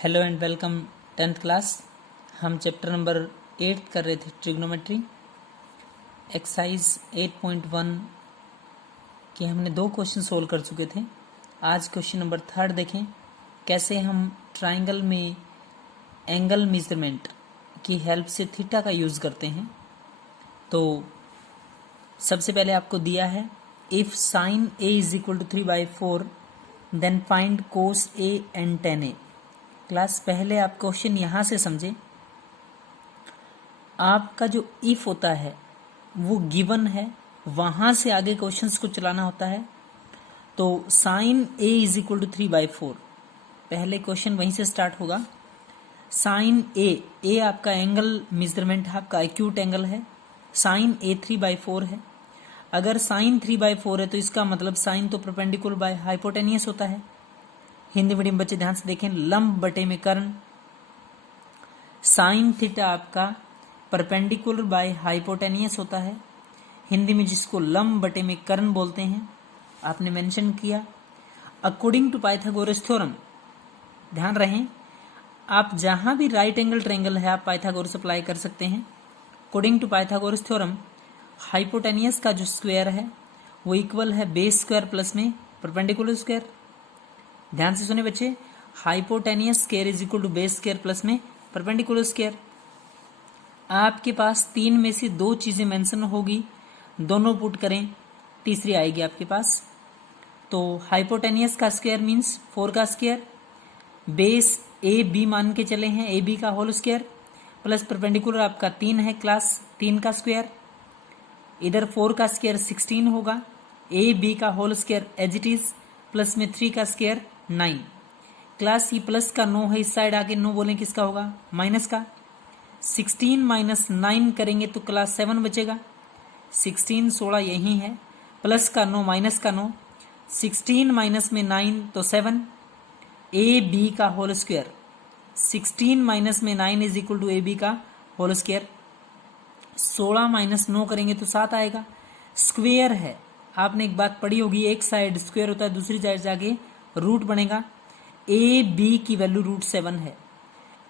Hello and welcome 10th class. हम chapter number 8 कर रहे थे ट्रिग्नोमेट्री। एक्सरसाइज 8.1 के हमने 2 क्वेश्चन सोल्व कर चुके थे। आज क्वेश्चन नंबर 3 देखें कैसे हम ट्राइंगल में एंगल मेजरमेंट की हेल्प से थीटा का यूज़ करते हैं। तो सबसे पहले आपको दिया है if sine A is equal to 3/4 then find cos A and tan A. Class पहले आप क्वेश्चन यहाँ से समझें। आपका जो इफ होता है वो गिवन है, वहाँ से आगे क्वेश्चंस को चलाना होता है। तो sine A is equal to 3/4, पहले क्वेश्चन वहीं से स्टार्ट होगा। साइन ए आपका एंगल मेजरमेंट है, आपका एक्यूट एंगल है। साइन ए 3/4 है। अगर साइन 3/4 है तो इसका मतलब साइन तो परपेंडिकुलर बाय हाइपोटेनियस होता है। हिंदी मीडियम बच्चे ध्यान से देखें, लंब बटे में कर्ण। साइन थीटा आपका परपेंडिकुलर बाय हाइपोटेनियस होता है, हिंदी में जिसको लंब बटे में कर्ण बोलते हैं। आपने मेंशन किया अकॉर्डिंग टू पाइथागोरस थ्योरम। ध्यान रहें, आप जहां भी राइट एंगल ट्रायंगल है आप पाइथागोरस अप्लाई कर सकते हैं। According to Pythagoras theorem hypotenuse का जो स्क्वायर है वो इक्वल है बेस स्क्वायर प्लस में परपेंडिकुलर स्क्वायर। ध्यान से सुने बच्चे, hypotenuse square is equal to base square plus में परपेंडिकुलर स्क्वायर। आपके पास 3 में से 2 चीजें मेंशन होगी, दोनों पुट करें, तीसरी आएगी आपके पास। तो हाइपोटेनियस का स्क्वायर मीन्स 4 का स्क्वायर, बेस ए बी मान के चले हैं, ए बी का होल स्क्वायर प्लस परपेंडिकुलर आपका 3 है क्लास, 3 का स्क्वायर। इधर 4 का स्क्वायर 16 होगा, ए बी का whole square as it is plus में 3 का स्क्वायर 9। क्लास ये प्लस का 9 है, इस साइड आके 9 बोलें किसका होगा, माइनस का। 16 माइनस 9 करेंगे तो क्लास 7 बचेगा। 16 16 यही है, प्लस का 9 माइनस का 9, 16 माइनस में 9 तो 7। ए बी का होल स्क्वायर 16 माइनस में 9 is equal to A B का होल स्क्वायर। 16 माइनस 9 करेंगे तो 7 आएगा। स्क्वेयर है, आपने एक बात पढ़ी होगी, एक साइड स्क्वायर होता है, दूसरी साइड जाके रूट बनेगा। ए बी की वैल्यू √7 है।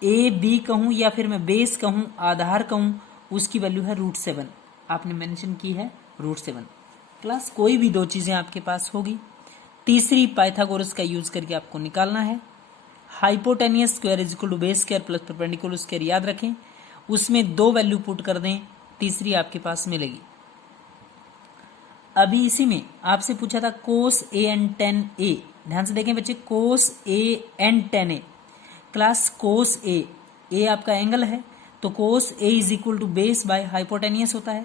ए बी कहूं या फिर मैं बेस कहूं, आधार कहूं, उसकी वैल्यू है √7। आपने मेंशन की है √7। क्लास कोई भी 2 चीजें आपके पास होगी, तीसरी पाइथागोरस का यूज करके आपको निकालना है। Hypotenuse square is equal to base square plus perpendicular square याद रखें, उसमें 2 वैल्यू पुट कर दें, तीसरी आपके पास मिलेगी। अभी इसी में आपसे पूछा था कोस ए एंड tan ए। ध्यान से देखें बच्चे, cos A and tan A. Class cos A आपका एंगल है, तो cos A is equal to base by hypotenuse होता है,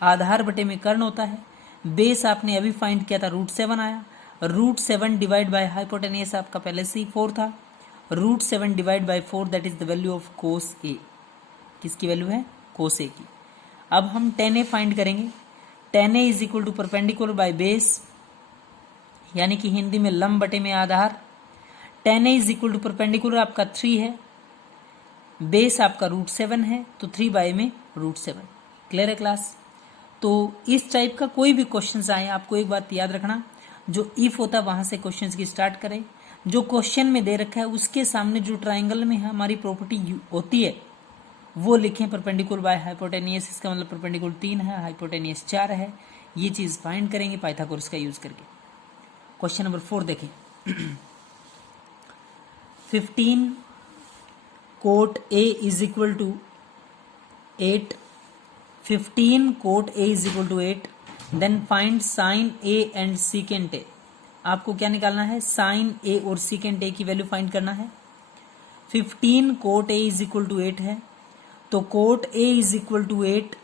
आधार बटे में कर्ण होता है। बेस आपने अभी फाइंड किया था √7 आया, √7 डिवाइड बाय हाइपोटेनियस आपका पहले से ही 4 था, √7 divide by 4 that is the value of cos A. किसकी वैल्यू है, कोस ए की। अब हम tan ए फाइंड करेंगे। tan A is equal to perpendicular by base, यानी कि हिंदी में लंब बटे में आधार। tan A is equal to perpendicular आपका 3 है, बेस आपका √7 है, तो 3 बाय में √7। क्लियर है क्लास। तो इस टाइप का कोई भी क्वेश्चन आए, आपको एक बात याद रखना, जो इफ होता है वहां से क्वेश्चन की स्टार्ट करें। जो क्वेश्चन में दे रखा है उसके सामने जो ट्राइंगल में हमारी प्रॉपर्टी होती है वो लिखें परपेंडिकुलर बाय हाइपोटेनियस, इसका मतलब परपेंडिकुलर 3 है, हाइपोटेनियस 4 है। ये चीज फाइंड करेंगे पाइथागोरस का यूज करके। क्वेश्चन नंबर 4 देखें। 15 cot A is equal to 8, 15 cot A is equal to 8, then find sine A and secant A। आपको क्या निकालना है, साइन A और सीकेंट A की वैल्यू फाइंड करना है। 15 cot A is equal to 8 है, तो cot A is equal to 8,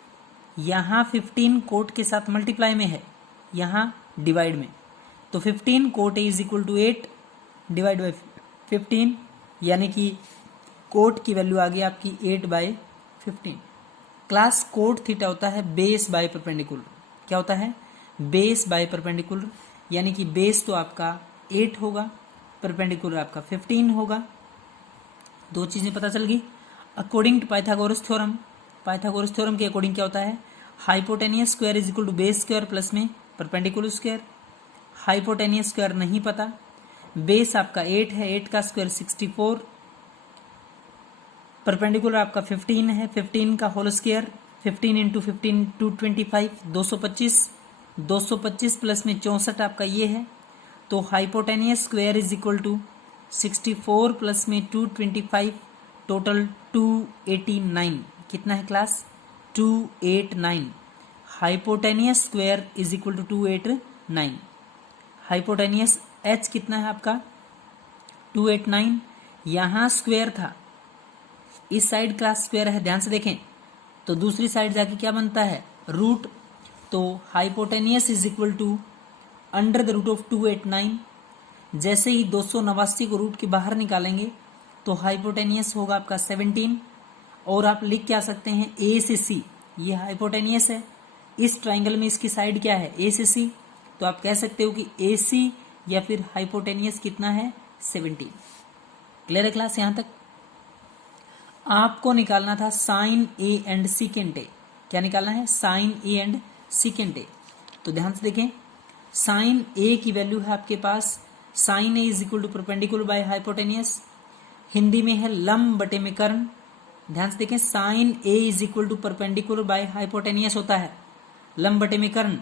यहां 15 कोट के साथ मल्टीप्लाई में है, यहां डिवाइड में, तो 15 cot A is equal to 8 divide by 15, यानी कि कोट की वैल्यू आ गई आपकी 8/15। क्लास कोट थीटा होता है बेस बाय परपेंडिकुलर। क्या होता है, बेस बाय परपेंडिकुलर, यानी कि बेस तो आपका 8 होगा, परपेंडिकुलर आपका 15 होगा। 2 चीजें पता चल गई। According to Pythagoras theorem, Pythagoras theorem के अकॉर्डिंग क्या होता है, hypotenuse square is equal to base square plus में परपेंडिकुलर स्क्वायर। हाइपोटेनियस स्क्वायर नहीं पता, बेस आपका 8 है, 8 का स्क्वायर 64, परपेंडिकुलर आपका 15 है, 15 का होल स्क्वायर 15 इंटू 15 225 225 225 प्लस में 64 आपका ये है, तो hypotenuse square is equal to 64 plus में 225 टोटल 289। कितना है class? 289। Hypotenuse square is equal to 289। Hypotenuse H कितना है आपका? 289। यहां स्क्वायर था, इस साइड क्लास स्क्वायर है, ध्यान से देखें तो दूसरी साइड जाके क्या बनता है? रूट। तो hypotenuse is equal to under the root of 289। जैसे ही 289 को रूट के बाहर निकालेंगे तो हाइपोटेनियस होगा आपका 17। और आप लिख के आ सकते हैं ए से सी, ये हाइपोटेनियस है, इस ट्राइंगल में इसकी साइड क्या है? ए से सी। तो आप कह सकते हो कि ए सी या फिर हाइपोटेनियस कितना है? 17। क्लियर है क्लास? यहां तक आपको निकालना था sine A and secant A. क्या निकालना है? Sine A and secant A. तो ध्यान से देखें, साइन ए की वैल्यू है आपके पास, sine A is equal to perpendicular by hypotenuse, Hindi में है लंब बटे में कर्ण। ध्यान से देखें, sine A is equal to perpendicular by hypotenuse होता है, लंब बटे में कर्ण।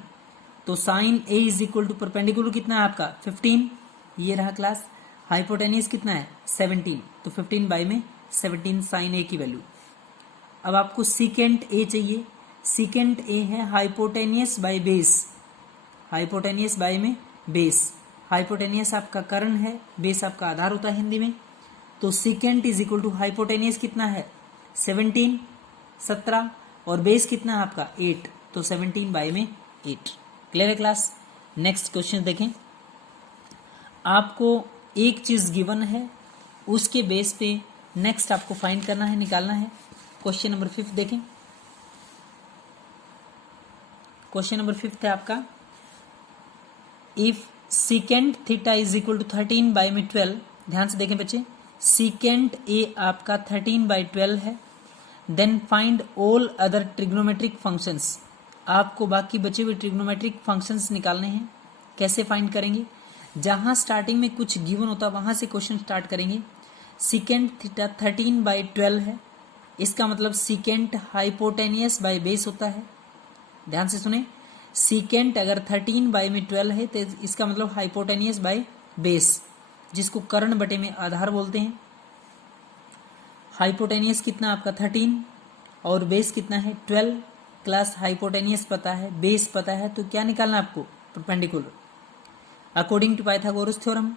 तो sine A is equal to perpendicular कितना है आपका? 15। ये रहा क्लास। हाइपोटेनियस कितना है? 17। तो 15 बाय में 17 साइन ए की वैल्यू। अब आपको सीकेंट ए चाहिए। सीकेंट ए है hypotenuse by base, hypotenuse by में बेस। हाइपोटेनियस आपका कर्ण है, बेस आपका आधार होता है हिंदी में। तो secant is equal to hypotenuse कितना है? 17 17 और बेस कितना है आपका? 8। तो 17 बाय में 8। क्लियर है क्लास? नेक्स्ट क्वेश्चन देखें। आपको एक चीज गिवन है, उसके बेस पे नेक्स्ट आपको फाइंड करना है, निकालना है। क्वेश्चन नंबर 5 देखें। क्वेश्चन नंबर 5 है आपका, if secant theta is equal to 13 by में 12। ध्यान से देखें बच्चे, सीकेंट ए आपका 13 बाय 12 है, then find all other trigonometric functions. आपको बाकी बचे हुए ट्रिग्नोमेट्रिक फंक्शंस निकालने हैं। कैसे फाइंड करेंगे? जहां स्टार्टिंग में कुछ गिवन होता है वहां से क्वेश्चन स्टार्ट करेंगे। सीकेंट थीटा 13 बाय 12 है, इसका मतलब सीकेंट हाइपोटेनियस बाय बेस होता है। ध्यान से सुने, सीकेंट अगर 13 बाय में 12 है तो इसका मतलब हाइपोटेनियस बाय बेस, जिसको कर्ण बटे में आधार बोलते हैं। हाइपोटेनियस कितना आपका? 13 और बेस कितना है? 12। क्लास हाइपोटेनियस पता है, बेस पता है, तो क्या निकालना आपको? Perpendicular. According to Pythagoras theorem,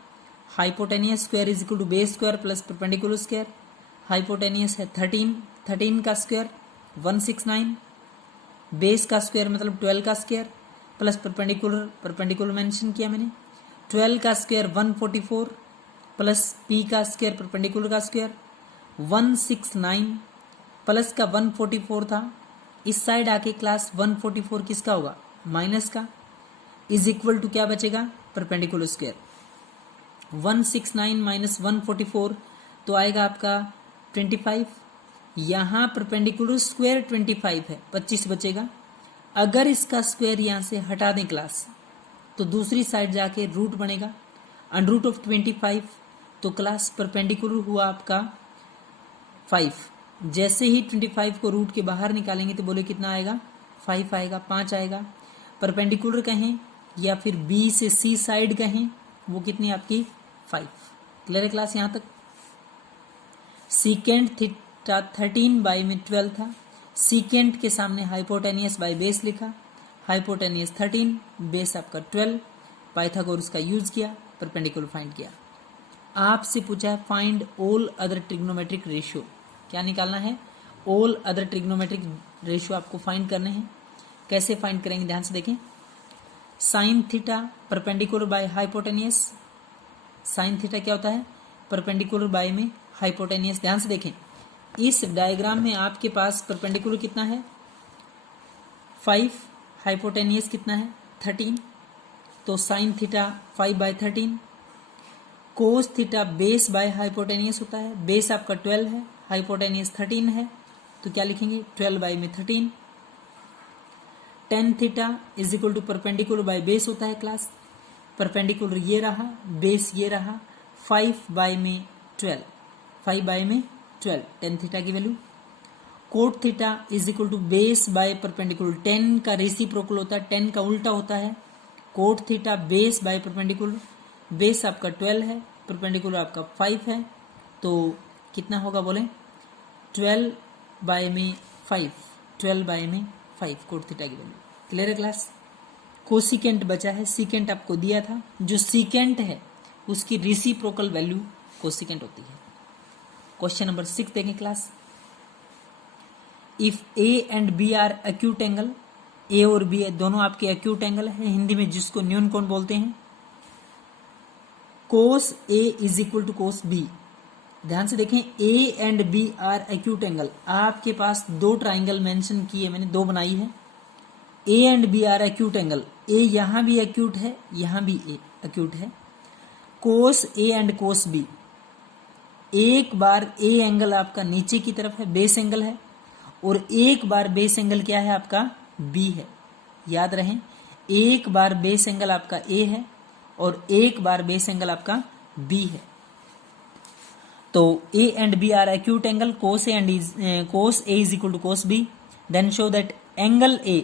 hypotenuse square is equal to base square plus perpendicular square. Hypotenuse है 13, 13 का स्क्वायर 169, बेस का स्क्वायर मतलब 12 का square plus perpendicular, perpendicular mention किया मैंने, 12 का स्क्वायर 144 प्लस पी का स्क्वायर परपेंडिकुलर का स्क्वायर 169 प्लस का 144 था, इस साइड आके क्लास 144 किसका होगा? माइनस का, इज इक्वल टू क्या बचेगा? Perpendicular square. 169 माइनस 144 तो आएगा आपका 25। यहां परपेंडिकुलर स्क्वायर 25 है, 25 बचेगा। अगर इसका स्क्वायर यहां से हटा दें क्लास, तो दूसरी साइड जाके रूट बनेगा, अंडर रूट ऑफ 25। तो क्लास परपेंडिकुलर हुआ आपका 5। जैसे ही 25 को रूट के बाहर निकालेंगे तो बोले कितना आएगा? 5 आएगा, 5 आएगा। परपेंडिकुलर कहें या फिर बी से सी साइड कहें, वो कितनी आपकी? 5। क्लियर है क्लास? यहां तक सीकेंट थीटा 13 बाय में 12 था, सीकेंट के सामने हाइपोटेनियस बाय बेस लिखा, हाइपोटेनियस 13, बेस आपका 12, पाइथागोरस का यूज किया, परपेंडिकुलर फाइंड किया। आपसे पूछा है find all other trigonometric ratio. क्या निकालना है? ऑल अदर ट्रिग्नोमेट्रिक रेशियो आपको फाइंड करने हैं। कैसे फाइंड करेंगे? ध्यान से देखें, sine theta perpendicular by hypotenuse. Sine theta क्या होता है? परपेंडिकुलर बाय में हाइपोटेनियस। ध्यान से देखें, इस डायग्राम में आपके पास परपेंडिकुलर कितना है? 5, हाइपोटेनियस कितना है? 13। तो sine theta 5 by 13। Cos theta base by hypotenuse होता है, बेस आपका 12 है, हाइपोटेनियस 13 है, तो क्या लिखेंगे? 12 बाय में 13। Tan theta is equal to perpendicular by base होता है क्लास, परपेंडिकुलर ये रहा, बेस ये रहा, 5 बाय में 12, 5 बाय में 12 टेन थीटा की value. Cot theta is equal to base by perpendicular, 10 का रेसिप्रोकल होता है, 10 का उल्टा होता है। Cot theta base by perpendicular, base आपका 12 है, परपेंडिकुलर आपका 5 है, तो कितना होगा बोले 12 बाय में 5, 12 बाय में 5 कोट थीटा की वैल्यू। क्लियर है क्लास। कोसिकेंट बचा है, सीकेंट आपको दिया था, जो सीकेंट है उसकी रेसिप्रोकल वैल्यू कोसिकेंट होती है। क्वेश्चन नंबर 6 देखें class. If A and B are acute angle, A और बी दोनों आपके एक्यूट एंगल है, हिंदी में जिसको न्यून कोण बोलते हैं। Cos A is equal to cos B, ध्यान से देखें, A and B are acute angle. आपके पास दो ट्राइंगल मेंशन किए, मैंने दो बनाई है। A and B are acute angle, A यहां भी एक्यूट है, यहां भी ए एक्यूट है। Cos A and cos B, एक बार ए एंगल आपका नीचे की तरफ है, बेस एंगल है, और एक बार बेस एंगल क्या है आपका बी है। याद रहे, एक बार बेस एंगल आपका ए है और एक बार बेस एंगल आपका बी है। तो A and B are acute angle, cos A is equal to cos B, then show that angle A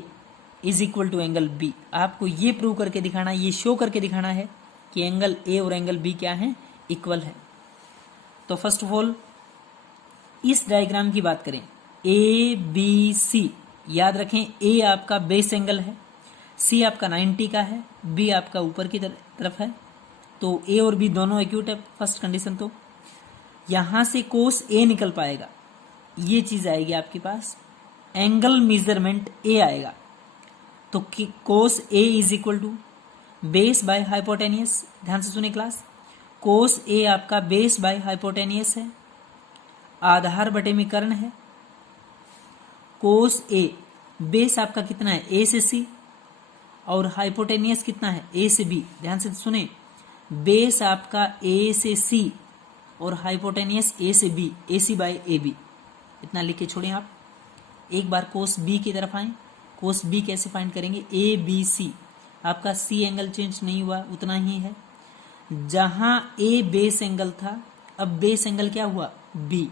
is equal to angle B. आपको ये प्रूव करके दिखाना, ये शो करके दिखाना है कि एंगल ए और एंगल बी क्या है, इक्वल है। तो फर्स्ट ऑफ ऑल इस डायग्राम की बात करें, ए बी सी, याद रखें ए आपका बेस एंगल है, सी आपका 90 का है, बी आपका ऊपर की तरफ है, तो ए और बी दोनों एक्यूट है, फर्स्ट कंडीशन। तो यहां से कोस ए निकल पाएगा, ये चीज आएगी आपके पास, एंगल मेजरमेंट ए आएगा। तो cos A is equal to base by hypotenuse, ध्यान से सुने क्लास, कोस ए आपका बेस बाय हाइपोटेनियस है, आधार बटे में कर्ण है। कोस ए बेस आपका कितना है, ए से सी, और हाइपोटेनियस कितना है, ए से बी। ध्यान से सुने, बेस आपका ए से सी और हाइपोटेनियस ए से B, A C by A B, इतना लिख के छोड़ें आप। एक बार कोस बी की तरफ आए, कोस बी कैसे फाइंड करेंगे, ए बी सी, आपका सी एंगल चेंज नहीं हुआ, उतना ही है। जहां ए बेस एंगल था, अब बेस एंगल क्या हुआ, बी,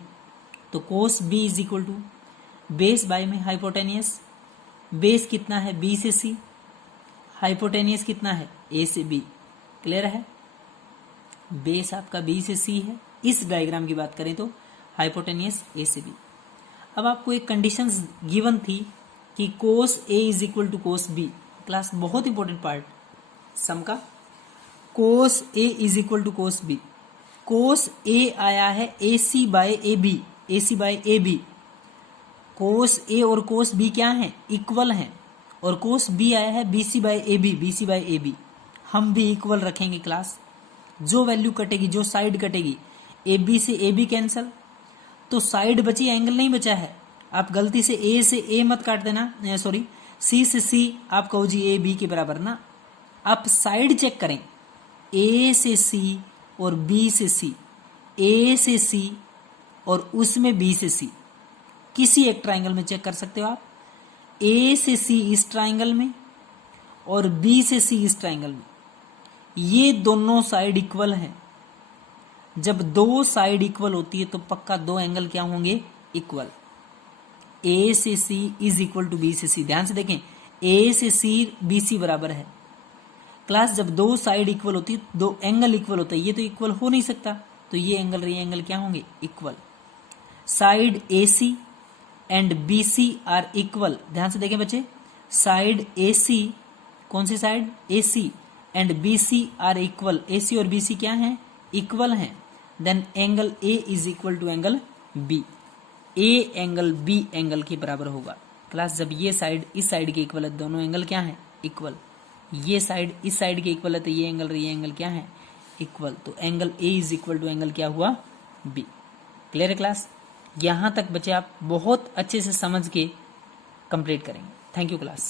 तो cos B is equal to base by में हाइपोटेनियस, बेस कितना है बी से सी, हाइपोटेनियस कितना है ए से बी। क्लियर है, बेस आपका बी से सी है, इस डायग्राम की बात करें तो हाइपोटेनियस ए से बी। अब आपको एक कंडीशन गिवन थी कि cos A is equal to cos B, class बहुत इंपॉर्टेंट पार्ट सम का, cos A is equal to cos B. Cos A आया है A C by A B, A C by A B, cos A और cos B क्या है, equal हैं, और cos B आया है B C by A B, B C by A B, हम भी इक्वल रखेंगे क्लास। जो वैल्यू कटेगी, जो साइड कटेगी, ए बी से ए बी कैंसल, तो साइड बची, एंगल नहीं बचा है। आप गलती से ए से ए मत काट देना, सॉरी सी से सी आप कहो जी ए बी के बराबर ना, आप साइड चेक करें, ए से सी और बी से सी, ए से सी और उसमें बी से सी, किसी एक ट्राइंगल में चेक कर सकते हो आप, ए से सी इस ट्राइंगल में और बी से सी इस ट्राइंगल में, ये दोनों साइड इक्वल हैं। जब दो साइड इक्वल होती है तो पक्का दो एंगल क्या होंगे, इक्वल। ए से सी इज इक्वल टू बी से सी, ध्यान से देखें, ए से सी बी सी बराबर है। क्लास जब दो साइड इक्वल होती है, दो एंगल इक्वल होता है, ये तो इक्वल हो नहीं सकता, तो ये एंगल क्या होंगे, equal. Side A C and B C are equal, ध्यान से देखें बच्चे, साइड ए सी, कौन सी side, A C, and B C are equal, A C और बी सी क्या हैं, इक्वल हैं, then angle A is equal to angle B, A angle B angle के बराबर होगा। क्लास जब ये साइड इस साइड के इक्वल है, दोनों एंगल क्या है, इक्वल, ये साइड इस साइड के इक्वल है, तो ये एंगल क्या है, इक्वल, तो angle A is equal to angle क्या हुआ, बी। क्लियर है क्लास, यहां तक बच्चे आप बहुत अच्छे से समझ के कंप्लीट करेंगे। Thank you class.